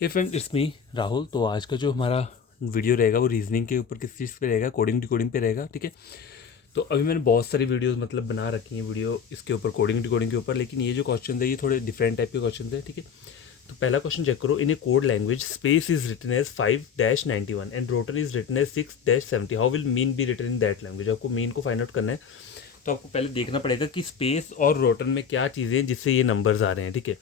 Hey friend, it's me Rahul. तो आज का जो हमारा वीडियो रहेगा वो रीजनिंग के ऊपर किस चीज़ पे रहेगा, कोडिंग डिकोडिंग पे रहेगा। ठीक है। तो अभी मैंने बहुत सारी वीडियोस मतलब बना रखी हैं वीडियो इसके ऊपर, कोडिंग डिकोडिंग के ऊपर, लेकिन ये जो क्वेश्चन है ये थोड़े डिफरेंट टाइप के क्वेश्चन है। ठीक है। तो पहला क्वेश्चन चेक करो। In a code language space is written as 5-91 and rotten is written as 6-70, how will mean be written in that language. आपको मीन को फाइंड आउट करना है। तो आपको पहले देखना पड़ेगा कि स्पेस और रोटन में क्या चीज़ें हैं जिससे ये नंबर्स आ रहे हैं। ठीक है।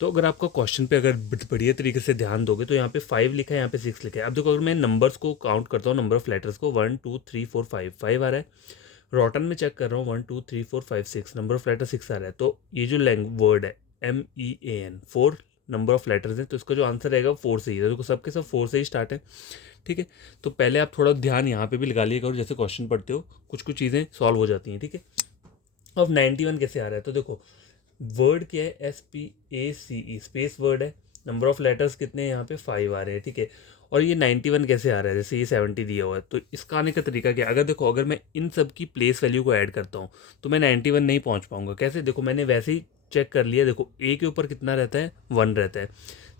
तो अगर आपका क्वेश्चन पे अगर बढ़िया तरीके से ध्यान दोगे तो यहाँ पे 5 लिखा है, यहाँ पे 6 लिखा है। अब देखो, अगर मैं नंबर्स को काउंट करता हूँ, नंबर ऑफ लेटर्स को, 1 2 3 4 5 5 आ रहा है। रॉटन में चेक कर रहा हूँ, 1 2 3 4 5 6, नंबर ऑफ लेटर 6 आ रहा है। तो ये जो वर्ड है MEAN, 4 नंबर ऑफ लेटर्स हैं, तो इसका जो आंसर रहेगा 4 से ही है। देखो सबके सब 4 से ही स्टार्ट है। ठीक है। तो पहले आप थोड़ा ध्यान यहाँ पे भी लगा लिया करो, जैसे क्वेश्चन पढ़ते हो कुछ कुछ चीज़ें सॉल्व हो जाती हैं। ठीक है। अब 91 कैसे आ रहा है, तो देखो वर्ड क्या है, SPACE, स्पेस वर्ड है। नंबर ऑफ लेटर्स कितने हैं यहाँ पे, 5 आ रहे हैं। ठीक है। और ये 91 कैसे आ रहा है, जैसे ये 70 दिया हुआ है, तो इसका आने का तरीका क्या है। अगर देखो, अगर मैं इन सब की प्लेस वैल्यू को ऐड करता हूँ तो मैं 91 नहीं पहुँच पाऊंगा। कैसे, देखो मैंने वैसे ही चेक कर लिया। देखो ए के ऊपर कितना रहता है, 1 रहता है।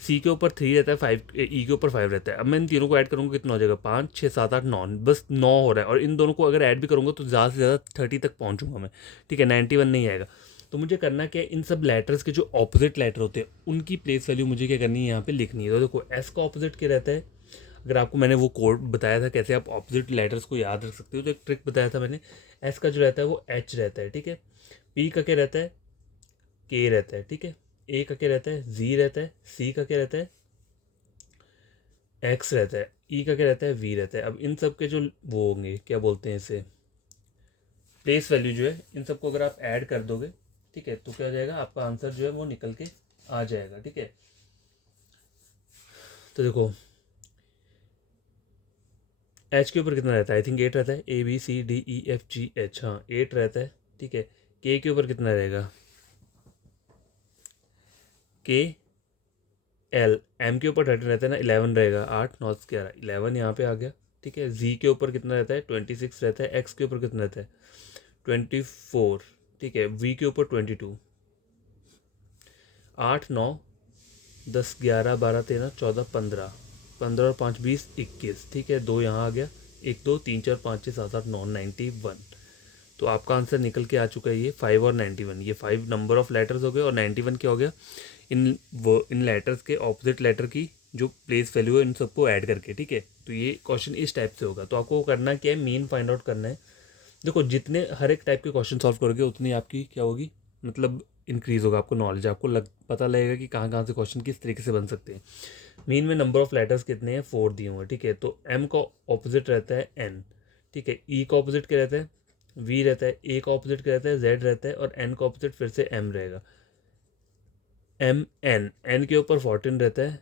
सी के ऊपर 3 रहता है, 5 ई के ऊपर 5 रहता है। अब मैं इन तीनों को ऐड करूँगा, कितना हो जाएगा, 5 6 7 8 9, बस 9 हो रहा है। और इन दोनों को अगर ऐड भी करूँगा तो ज़्यादा से ज़्यादा 30 तक पहुँचूंगा मैं। ठीक है, 91 नहीं आएगा। तो मुझे करना क्या है, इन सब लेटर्स के जो ऑपोजिट लेटर होते हैं उनकी प्लेस वैल्यू मुझे क्या करनी है, यहाँ पे लिखनी है। तो देखो एस का ऑपोजिट क्या रहता है, अगर आपको मैंने वो कोड बताया था कैसे आप ऑपोजिट लेटर्स को याद रख सकते हो, तो एक ट्रिक बताया था मैंने। एस का जो रहता है वो एच रहता है। ठीक है। पी का क्या रहता है, के रहता है। ठीक है। ए का क्या रहता है, जी रहता है। सी का क्या रहता है, एक्स रहता है। ई का क्या रहता है, वी रहता है। अब इन सब के जो वो होंगे, क्या बोलते हैं इसे, प्लेस वैल्यू जो है, इन सबको अगर आप ऐड कर दोगे, ठीक है, तो क्या हो जाएगा, आपका आंसर जो है वो निकल के आ जाएगा। ठीक है। तो देखो एच के ऊपर कितना रहता है, आई थिंक 8 रहता है। ABCDEFGH, हाँ 8 रहता है। ठीक है। के ऊपर कितना रहेगा, KL। एम के ऊपर 13 रहता है ना, 11 रहेगा। 8 9 11, 11 यहाँ पे आ गया। ठीक है। जी के ऊपर कितना रहता है, 26 रहता है। एक्स के ऊपर कितना रहता है, 24। ठीक है। वी के ऊपर 22। 8 9 10 11 12 13 14 15, 15 और 5 20 21। ठीक है। दो यहाँ आ गया, 1 2 3 4 5 6 7 8 9, 91। तो आपका आंसर निकल के आ चुका है ये 5 और 91। ये 5 नंबर ऑफ लेटर्स हो गए और 91 क्या हो गया, इन लेटर्स के ऑपोजिट लेटर की जो प्लेस वैल्यू है इन सबको ऐड करके। ठीक है। तो ये क्वेश्चन इस टाइप से होगा। तो आपको करना क्या है, मीन फाइंड आउट करना है। देखो जितने हर एक टाइप के क्वेश्चन सॉल्व करोगे उतनी आपकी क्या होगी, मतलब इंक्रीज होगा आपको नॉलेज। आपको पता लगेगा कि कहाँ कहाँ से क्वेश्चन किस तरीके से बन सकते हैं। मीन में नंबर ऑफ लेटर्स कितने हैं, 4 दिए हुए हैं। ठीक है। तो एम का ऑपोजिट रहता है एन। ठीक है। ई का ऑपोजिट क्या रहता है, वी रहता है। ए का ऑपोजिट क्या रहता है, जेड रहता है। और एन का ऑपोजिट फिर से एम रहेगा, एन। एन के ऊपर 14 रहता है,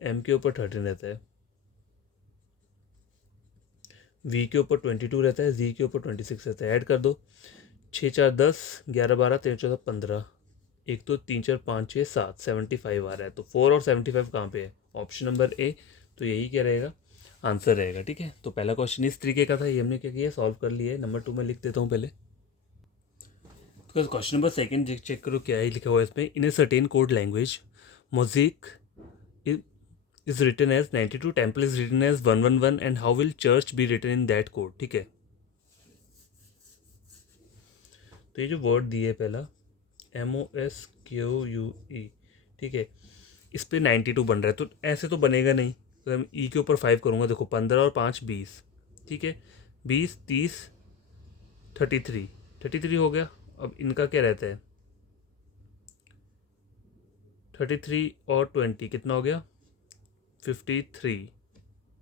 एम के ऊपर 13 रहता है। वी के ऊपर 22 रहता है, जी के ऊपर 26 रहता है। ऐड कर दो, 6 4 10, 11 12 13 14 15, 1 2 3 4 5 6 7, 75 आ रहा है। तो 4 और 75 कहाँ पे है, ऑप्शन नंबर ए। तो यही क्या रहेगा, आंसर रहेगा। ठीक है। तो पहला क्वेश्चन इस तरीके का था, ये हमने क्या किया, सॉल्व कर लिया है। नंबर 2 में लिख देता हूँ पहले। तो क्वेश्चन नंबर सेकंड चेक करो क्या है लिखा हुआ है इसमें। In a certain code language mosaic is written as 92, temple is written as 111, and how will church be written in that code। ठीक है। तो ये जो वर्ड दिए पहला MOSQUE, ठीक है, इस पे 92 बन रहा है। तो ऐसे तो बनेगा नहीं। तो मैं ई के ऊपर 5 करूँगा, देखो 15 और 5 20। ठीक है। 20 30 33, 33 हो गया। अब इनका क्या रहता है, 33 और 20 कितना हो गया, 53।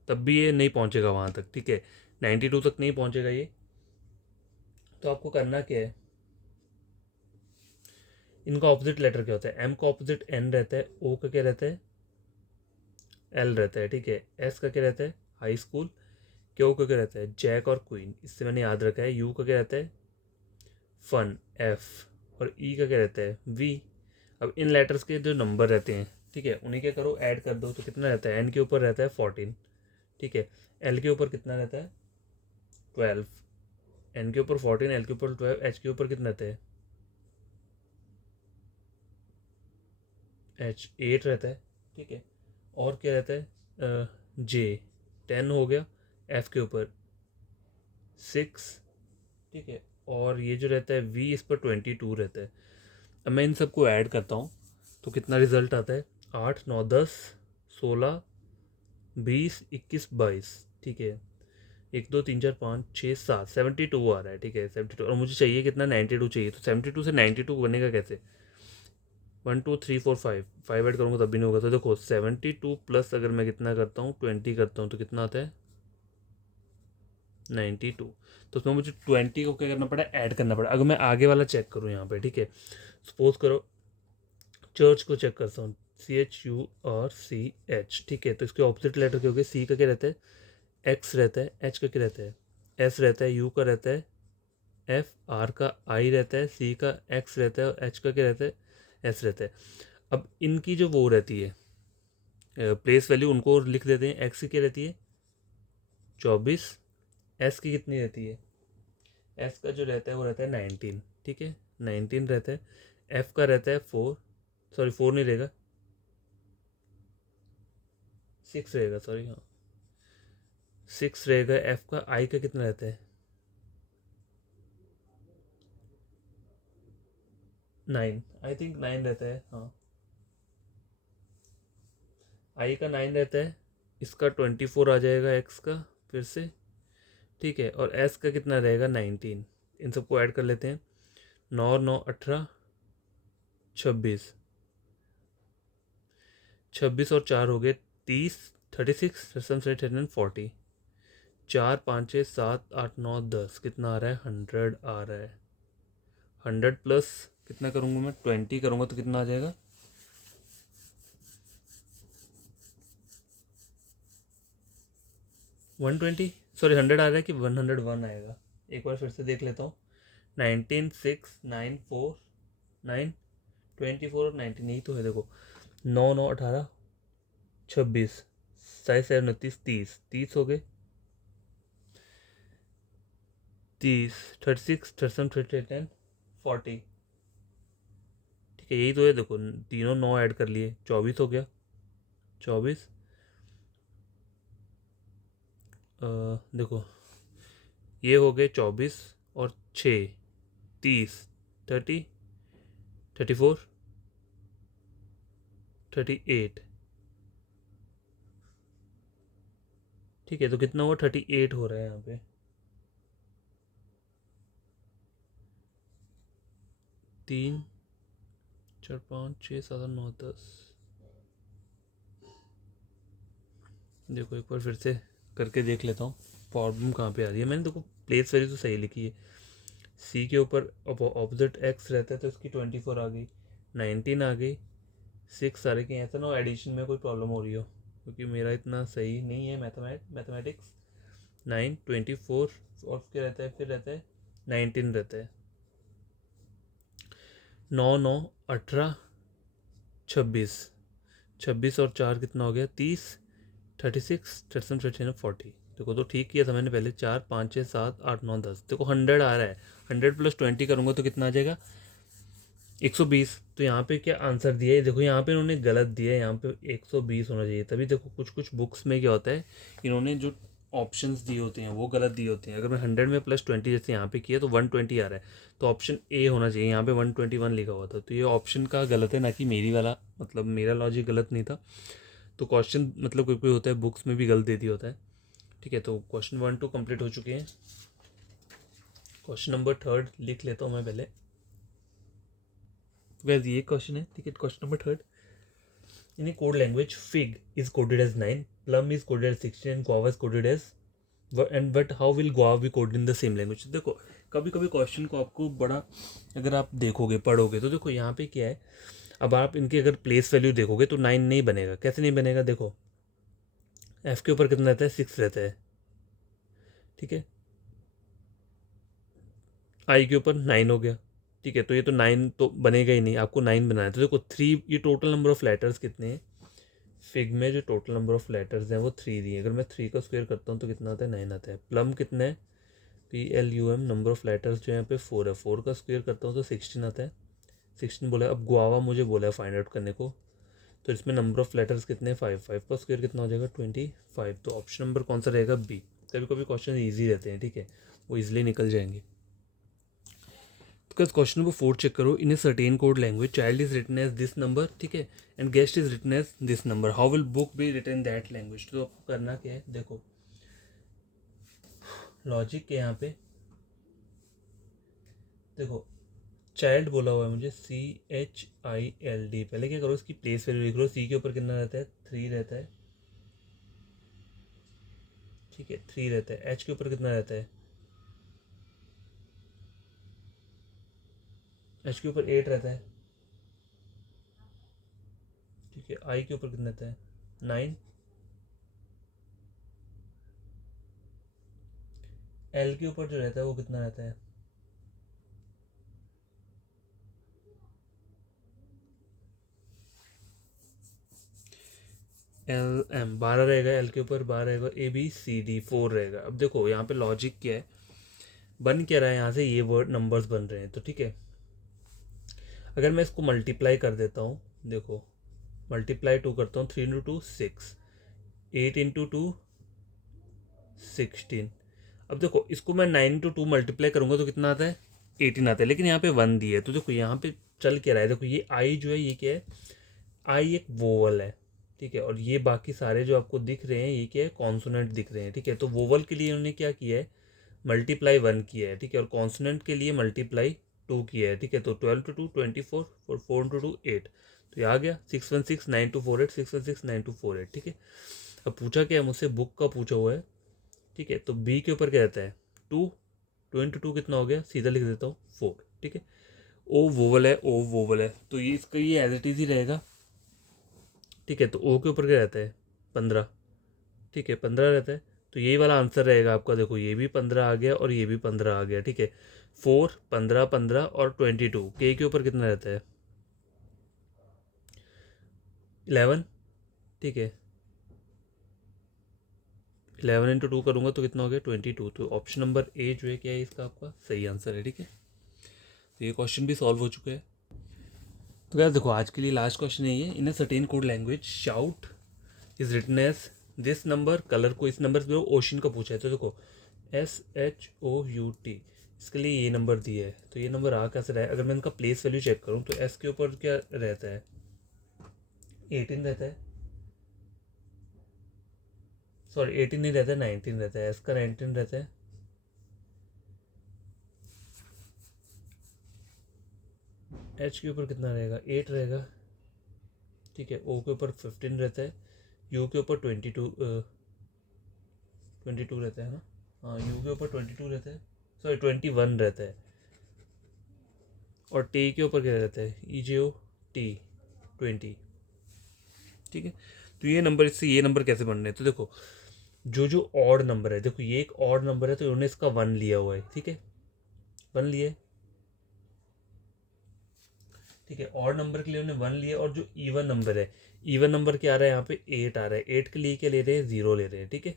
तब भी ये नहीं पहुंचेगा वहां तक। ठीक है। 92 तक नहीं पहुंचेगा ये। तो आपको करना क्या है, इनका ऑपोजिट लेटर क्या होता है, एम का ऑपोजिट एन रहता है, ओ का क्या रहता है, एल रहता है। ठीक है। एस का क्या रहता है, हाई स्कूल। क्यू का क्या रहता है, जैक और क्वीन, इससे मैंने याद रखा है। यू का क्या रहता है, फन, एफ। और ई का क्या रहता है, वी। अब इन लेटर्स के जो नंबर रहते हैं, ठीक है, उन्हें क्या करो, ऐड कर दो। तो कितना रहता है, एन के ऊपर रहता है 14। ठीक है। एल के ऊपर कितना रहता है, 12। एन के ऊपर 14, एल के ऊपर 12, एच के ऊपर कितना रहता है, एच 8 रहता है। ठीक है। और क्या रहता है, जे 10 हो गया, एफ के ऊपर 6, ठीक है, और ये जो रहता है वी इस पर 22 रहता है। अब मैं इन सबको ऐड करता हूँ तो कितना रिजल्ट आता है, 8 9 10 16 20 21 22, ठीक है, 1 2 3 4 5 6 7 72 आ रहा है, ठीक है 72, और मुझे चाहिए कितना, 92 चाहिए। तो 72 से 92 बनेगा कैसे, 1 2 3 4 5, 5 ऐड करूँगा तब भी नहीं होगा। तो देखो 72 प्लस अगर मैं कितना करता हूँ 20 करता हूँ तो कितना आता है 92। तो उसमें मुझे 20 को क्या करना पड़ा, ऐड करना पड़ा। अगर मैं आगे वाला चेक करूँ यहाँ पे, ठीक है, सपोज करो चर्च को चेक करता हूँ, CHURCH, ठीक है, तो इसके ऑपोजिट लेटर क्या हो गए, सी का क्या रहता है, एक्स रहता है, एच का क्या रहता है, एस रहता है, यू का रहता है एफ, आर का आई रहता है, सी का एक्स रहता है, और एच का क्या रहता है, एस रहता है। अब इनकी जो वो रहती है प्लेस वैल्यू, उनको लिख देते हैं। एक्स की क्या रहती है 24, एस की कितनी रहती है, एस का जो रहता है वो रहता है 19, ठीक है 19 रहता है। एफ का रहता है 4, सॉरी 4 नहीं रहेगा, 6 रहेगा, सॉरी हाँ 6 रहेगा। एफ का, आई का कितना रहता है 9, आई थिंक 9 रहता है, हाँ आई का 9 रहता है। इसका 24 आ जाएगा एक्स का फिर से, ठीक है, और एस का कितना रहेगा 19। इन सबको ऐड कर लेते हैं, 9 और 9 18, 26, 26 और 4 हो गए 30, 36, 40, 4 5 6 7 8 9 10, कितना आ रहा है 100 आ रहा है। 100 प्लस कितना करूँगा मैं, 20 करूँगा तो कितना आ जाएगा, 120, सॉरी 100 आ रहा है कि 101 आएगा, एक बार फिर से देख लेता हूँ। 19 6 9 4 9 24 और 19, यही तो है देखो, 9 9 18 26, 7 7 29 30, 30 हो गए, 30 36 37 38 40, ठीक है, यही तो है देखो, तीनों 9 ऐड कर लिए, 24 हो गया, 24, देखो ये हो गए 24 और 6 30, 30 34 38, ठीक है, तो कितना हुआ 38 हो रहा है यहाँ पे, 3 4 5 6 7 9 10, देखो एक बार फिर से करके देख लेता हूँ प्रॉब्लम कहाँ पे आ रही है। मैंने देखो प्लेस वैल्यू तो सही लिखी है, सी के ऊपर ऑपोजिट एक्स रहता है तो इसकी 24 आ गई, 19 आ गई, 6 सारे के, ऐसा ना एडिशन में कोई प्रॉब्लम हो रही हो, क्योंकि मेरा इतना सही नहीं है मैथमेटिक्स। 9 24 और क्या रहता है, फिर रहता है 19 रहता है, 9 9 18 26, 26 और 4 कितना हो गया 30, 36 37 39 40, देखो तो ठीक किया था मैंने पहले, 4 5 6 7 8 9 10, देखो 100 आ रहा है। 100 प्लस 20 करूँगा तो कितना आ जाएगा 120। तो यहाँ पे क्या आंसर दिया है, देखो यहाँ पे इन्होंने गलत दिया है, यहाँ पे 120 होना चाहिए। तभी देखो कुछ कुछ बुक्स में क्या होता है, इन्होंने जो ऑप्शंस दिए होते हैं वो गलत दिए होते हैं। अगर मैं 100 में प्लस 20 जैसे यहाँ पे किया तो 120 आ रहा है, तो ऑप्शन ए होना चाहिए, यहाँ पे 121 लिखा हुआ था, तो ये ऑप्शन का गलत है, ना कि मेरी वाला, मतलब मेरा लॉजिक गलत नहीं था। तो क्वेश्चन मतलब कोई कोई होता है बुक्स में भी गलत दे दिया होता है, ठीक है। तो क्वेश्चन 1 2 कंप्लीट हो चुके हैं। क्वेश्चन नंबर 3 लिख लेता हूँ मैं पहले, वैसे ये क्वेश्चन है, ठीक है। Question number 3, in a code language, fig is coded as 9, plum is coded as 16, and guava is coded as, and but how will guava be coded in the same language? देखो कभी कभी question को आपको बड़ा, अगर आप देखोगे पढ़ोगे तो देखो यहाँ पे क्या है, अब आप इनके अगर प्लेस वैल्यू देखोगे तो 9 नहीं बनेगा। कैसे नहीं बनेगा, देखो एफ के ऊपर कितना रहता है 6 रहता है, ठीक है, आई के ऊपर 9 हो गया, ठीक है, तो ये तो 9 तो बनेगा ही नहीं, आपको 9 बनाना है। तो देखो 3, ये टोटल नंबर ऑफ लेटर्स कितने हैं फिग में, जो टोटल नंबर ऑफ लेटर्स हैं वो 3 दिए। अगर मैं 3 का स्क्वायर करता हूँ तो कितना आता है 9 आता है। प्लम कितना है, PLUM, नंबर ऑफ लेटर्स जो यहाँ पे 4 है, 4 का स्क्वायर करता हूँ तो 16 आता है, 16 बोला है। अब गुआवा मुझे बोला है फाइंड आउट करने को, तो इसमें नंबर ऑफ लेटर्स कितने 5, 5 का स्क्वायर कितना हो जाएगा 25। तो ऑप्शन नंबर कौन सा रहेगा बी। कभी कभी क्वेश्चन ईजी रहते हैं, ठीक है, वो ईजिली निकल जाएंगे। तो क्वेश्चन नंबर 4 चेक करो। In a certain code language child is written as this number, ठीक है, and guest is written as this number, how will book be written that language. तो आपको करना क्या है, देखो लॉजिक के यहाँ पे देखो चाइल्ड बोला हुआ है मुझे CHILD। पहले क्या करो, इसकी प्लेस वैल्यू लिख लो। सी के ऊपर कितना रहता है 3 रहता है, ठीक है 3 रहता है। एच के ऊपर कितना रहता है, एच के ऊपर 8 रहता है, ठीक है। आई के ऊपर कितना रहता है 9। एल के ऊपर जो रहता है वो कितना रहता है, LM 12 रहेगा। एल के ऊपर 12 रहेगा। ABCD 4 रहेगा। अब देखो यहाँ पे लॉजिक क्या है, बन क्या रहा है यहाँ से, ये वर्ड नंबर्स बन रहे हैं, तो ठीक है। अगर मैं इसको मल्टीप्लाई कर देता हूँ, देखो मल्टीप्लाई 2 करता हूँ, 3 इंटू 2 6, 8 इंटू 2 16। अब देखो इसको मैं 9 इंटू 2 मल्टीप्लाई करूँगा तो कितना आता है 18 आता है, लेकिन यहाँ पे 1 दिया है। तो देखो यहाँ पे चल क्या रहा है, देखो ये आई जो है ये क्या है, आई एक वोवल है, ठीक है, और ये बाकी सारे जो आपको दिख रहे हैं ये क्या है कॉन्सोनेंट दिख रहे हैं, ठीक है। तो वोवल के लिए उन्होंने क्या किया है मल्टीप्लाई 1 किया है, ठीक है, और कॉन्सोनेंट के लिए मल्टीप्लाई 2 किया है, ठीक है। तो 12 टू 2 24 और 4 इंटू 2 8। तो ये आ गया 6169248, 6169248, ठीक है। अब पूछा क्या है मुझसे, बुक का पूछा हुआ है, ठीक है। तो बी के ऊपर क्या रहता है 2, 2 इंटू 2 कितना हो गया, सीधा लिख देता हूँ 4, ठीक है। ओ वोवल है, ओ वोवल है, तो ये इसका ये एज इट इज ही रहेगा, ठीक है। तो ओ के ऊपर क्या रहता है 15, ठीक है 15 रहता है। तो यही वाला आंसर रहेगा आपका। देखो ये भी 15 आ गया और ये भी 15 आ गया, ठीक है। 4 15 15 और 22 के ऊपर कितना रहता है 11, ठीक है। 11 इंटू 2 करूँगा तो कितना हो गया 22। तो ऑप्शन नंबर ए जो है क्या है इसका आपका सही आंसर है, ठीक है। तो ये क्वेश्चन भी सॉल्व हो चुका है। तो यार देखो आज के लिए लास्ट क्वेश्चन है ये। In a certain code language shout is written as this number, colour को इस नंबर से ओशन का पूछा है। तो देखो SHOUT, इसके लिए ये नंबर दिया है। तो ये नंबर आ कैसे रहा है, अगर मैं इनका प्लेस वैल्यू चेक करूँ तो एस के ऊपर क्या रहता है 18 रहता है, सॉरी 18 नहीं रहता है 19 रहता है। एस का 19 रहता है, एच के ऊपर कितना रहेगा 8 रहेगा, ठीक है। ओ के ऊपर 15 रहता है, यू के ऊपर 22 रहता है ना, हाँ यू के ऊपर 22 रहता है, सॉरी 21 रहता है। और टी के ऊपर क्या रहता है EJOT 20, ठीक है। तो ये नंबर, इससे ये नंबर कैसे बन रहे हैं, तो देखो जो जो ऑड नंबर है, देखो ये एक ऑड नंबर है तो उन्होंने इसका 1 लिया हुआ है, ठीक है 1 लिया है, ठीक है। ऑड नंबर के लिए उन्होंने 1 लिया। और जो इवन नंबर है, इवन नंबर क्या आ रहा है यहाँ पे 8 आ रहा है, 8 के लिए क्या ले रहे हैं 0 ले रहे हैं, ठीक है।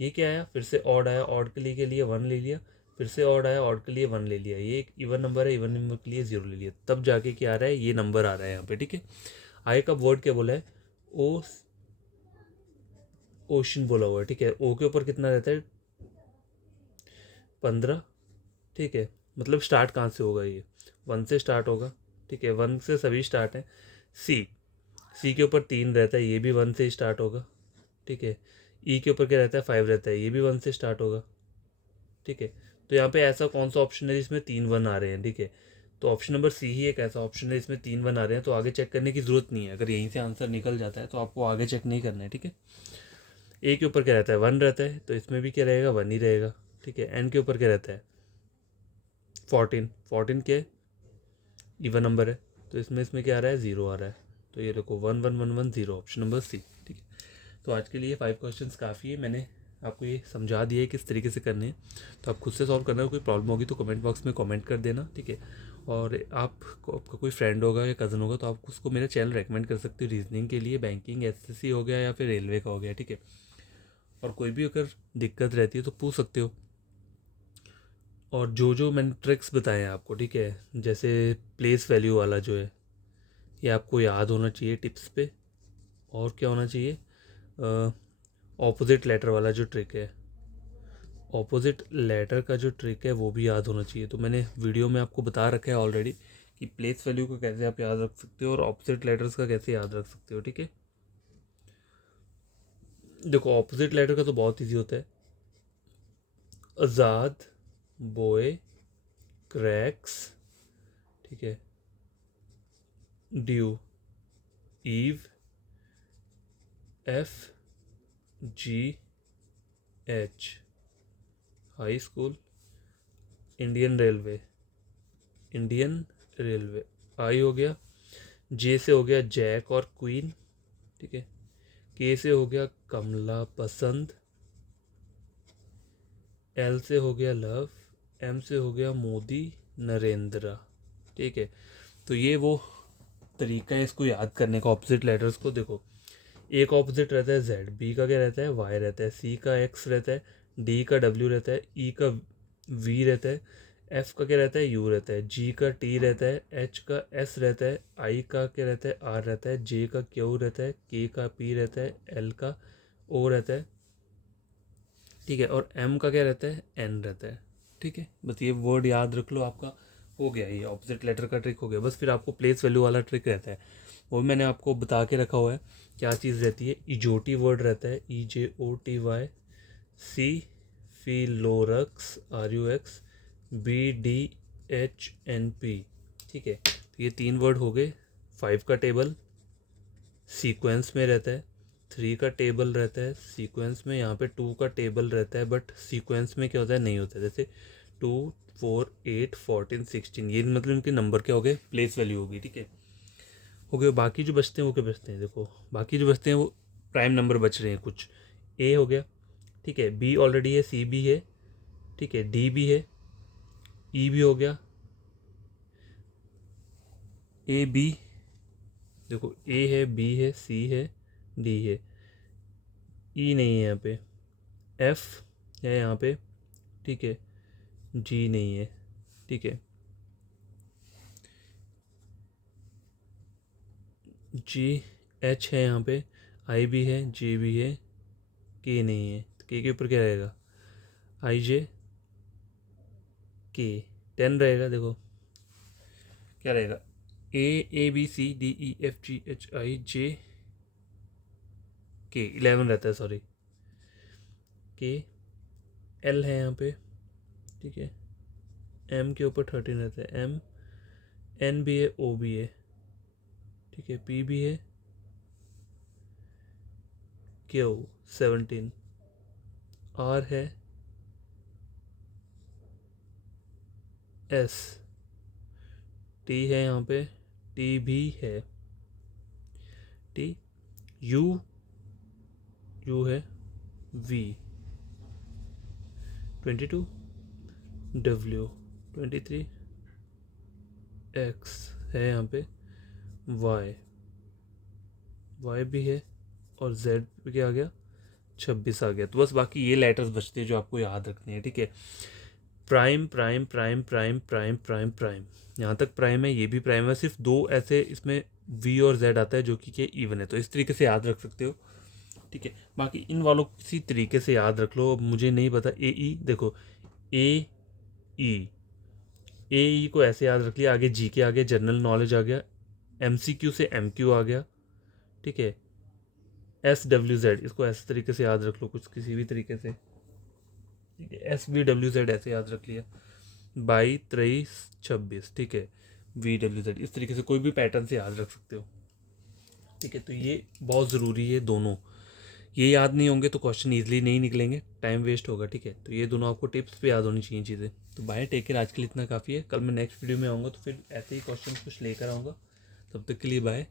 ये क्या आया, फिर से ऑड आया, ऑड के लिए 1 ले लिया, फिर से ऑड आया, ऑड के लिए 1 ले लिया। ये एक इवन नंबर है, इवन नंबर के लिए 0 ले लिया, तब जाके क्या आ रहा है ये नंबर आ रहा है यहाँ पे, ठीक है। आई का वर्ड क्या बोला है ओ, ओशन बोला हुआ है, ठीक है। ओ के ऊपर कितना रहता है 15, ठीक है। मतलब स्टार्ट कहाँ से होगा, ये 1 से स्टार्ट होगा, ठीक है, 1 से सभी स्टार्ट हैं। सी, सी के ऊपर 3 रहता है, ये भी 1 से ही स्टार्ट होगा, ठीक है। ई के ऊपर क्या रहता है 5 रहता है, ये भी 1 से स्टार्ट होगा, ठीक है। तो यहाँ पे ऐसा कौन सा ऑप्शन है जिसमें 3 1 आ रहे हैं, ठीक है। तो ऑप्शन नंबर सी ही एक ऐसा ऑप्शन है जिसमें 3 1 आ रहे हैं। तो आगे चेक करने की ज़रूरत नहीं है, अगर यहीं से आंसर निकल जाता है तो आपको आगे चेक नहीं करना है, ठीक है। ए के ऊपर क्या रहता है 1 रहता है, तो इसमें भी क्या रहेगा 1 ही रहेगा, ठीक है। एन के ऊपर क्या रहता है 14, 14 क्या है इवन नंबर है, तो इसमें इसमें क्या आ रहा है 0 आ रहा है। तो ये देखो 1 1 1 1 0, ऑप्शन नंबर सी, ठीक है। तो आज के लिए 5 क्वेश्चंस काफ़ी है, मैंने आपको ये समझा दिया है किस तरीके से करने हैं। तो आप खुद से सॉल्व करना, कोई प्रॉब्लम होगी तो कमेंट बॉक्स में कमेंट कर देना, ठीक है। और आपका कोई फ्रेंड होगा या कज़न होगा तो आप उसको मेरा चैनल रेकमेंड कर सकते हो रीजनिंग के लिए, बैंकिंग SSC हो गया या फिर रेलवे का हो गया, ठीक है। और कोई भी अगर दिक्कत रहती है तो पूछ सकते हो। और जो जो मैंने ट्रिक्स बताए हैं आपको, ठीक है, जैसे प्लेस वैल्यू वाला जो है ये आपको याद होना चाहिए टिप्स पे। और क्या होना चाहिए, ऑपोजिट लेटर वाला जो ट्रिक है, ऑपोजिट लेटर का जो ट्रिक है वो भी याद होना चाहिए। तो मैंने वीडियो में आपको बता रखा है ऑलरेडी कि प्लेस वैल्यू को कैसे आप याद रख सकते हो और ऑपोजिट लेटर्स का कैसे याद रख सकते हो, ठीक है। देखो ऑपोजिट लेटर का तो बहुत ईजी होता है। आज़ाद, बॉय, क्रैक्स, ठीक है, due, eve, F, G, H, high school, Indian railway, Indian railway, I हो गया। जे से हो गया जैक और क्वीन, ठीक है। के से हो गया कमला पसंद, एल से हो गया लव, एम से हो गया मोदी नरेंद्र, ठीक है। तो ये वो तरीका है इसको याद करने का, ऑपोजिट लेटर्स को। देखो एक ऑपोजिट रहता है जेड, बी का क्या रहता है वाई रहता है, सी का एक्स रहता है, डी का डब्ल्यू रहता है, ई का वी रहता है, एफ का क्या रहता है यू रहता है, जी का टी रहता है, एच का एस रहता है, आई का क्या रहता है आर रहता है, जे का क्यू रहता है, के का पी रहता है, एल का ओ रहता है, ठीक है, और एम का क्या रहता है एन रहता है, ठीक है। बस ये वर्ड याद रख लो, आपका हो गया, ये ऑपोजिट लेटर का ट्रिक हो गया। बस फिर आपको प्लेस वैल्यू वाला ट्रिक रहता है, वो भी मैंने आपको बता के रखा हुआ है। क्या चीज़ रहती है, इजोटी वर्ड रहता है, EJOTY, सी फिलोरक्स RUX, BDHNP, ठीक है। तो ये 3 वर्ड हो गए। 5 का टेबल सीक्वेंस में रहता है, 3 का टेबल रहता है सीक्वेंस में, यहाँ पे 2 का टेबल रहता है बट सीक्वेंस में क्या होता है नहीं होता है। जैसे 2, 4, 8, 14, 16, ये मतलब इनके नंबर क्या हो गए, प्लेस वैल्यू होगी, ठीक है, हो गए। बाकी जो बचते हैं वो क्या बचते हैं, देखो बाकी जो बचते हैं वो प्राइम नंबर बच रहे हैं कुछ। ए हो गया, ठीक है, बी ऑलरेडी है, सी भी है, ठीक है, डी भी है, ई भी हो गया, ए बी, देखो ए है, बी है, सी है, डी है, ई नहीं है यहाँ पे, एफ है यहाँ पे, ठीक है, जी नहीं है, ठीक है, जी एच है यहाँ पे, आई भी है, जे भी है, के नहीं है। तो के ऊपर क्या रहेगा, IJ के, 10 रहेगा। देखो क्या रहेगा, ABCDEFGHIJ के, 11 रहता है, सॉरी, के, एल है यहाँ पे, ठीक है, एम के ऊपर 13 रहता है, एम, एन भी है, ओ भी है, ठीक है, पी भी है, क्यू 17, आर है, एस, टी है यहाँ पे, टी भी है, टी, यू, यू है, वी 22, डब्ल्यू 23, एक्स है यहाँ पे, वाई, वाई भी है, और जेड पे क्या आ गया 26 आ गया। तो बस बाकी ये लेटर्स बचते हैं जो आपको याद रखने हैं, ठीक है। Prime prime prime prime prime prime prime, यहाँ तक प्राइम है, ये भी प्राइम है, सिर्फ 2 ऐसे इसमें वी और जेड आता है जो कि इवन है, तो इस तरीके से याद रख सकते हो, ठीक है। बाकी इन वालों को किसी तरीके से याद रख लो, अब मुझे नहीं पता। AE, देखो AE, AE को ऐसे याद रख लिया, आगे जी के आगे जनरल नॉलेज आ गया, MCQ से MQ आ गया, ठीक है, SWZ, इसको ऐसे तरीके से याद रख लो कुछ किसी भी तरीके से, ठीक है, SVWZ ऐसे याद रख लिया, 22, 23, 26, ठीक है, VWZ, इस तरीके से कोई भी पैटर्न से याद रख सकते हो, ठीक है। तो ये बहुत ज़रूरी है दोनों, ये याद नहीं होंगे तो क्वेश्चन ईजिली नहीं निकलेंगे, टाइम वेस्ट होगा, ठीक है। तो ये दोनों आपको टिप्स पे याद होनी चाहिए चीज़ें। तो बाय, टेक केयर, आज के लिए इतना काफ़ी है। कल मैं नेक्स्ट वीडियो में आऊँगा तो फिर ऐसे ही क्वेश्चन कुछ लेकर आऊँगा, तब तक के लिए बाय।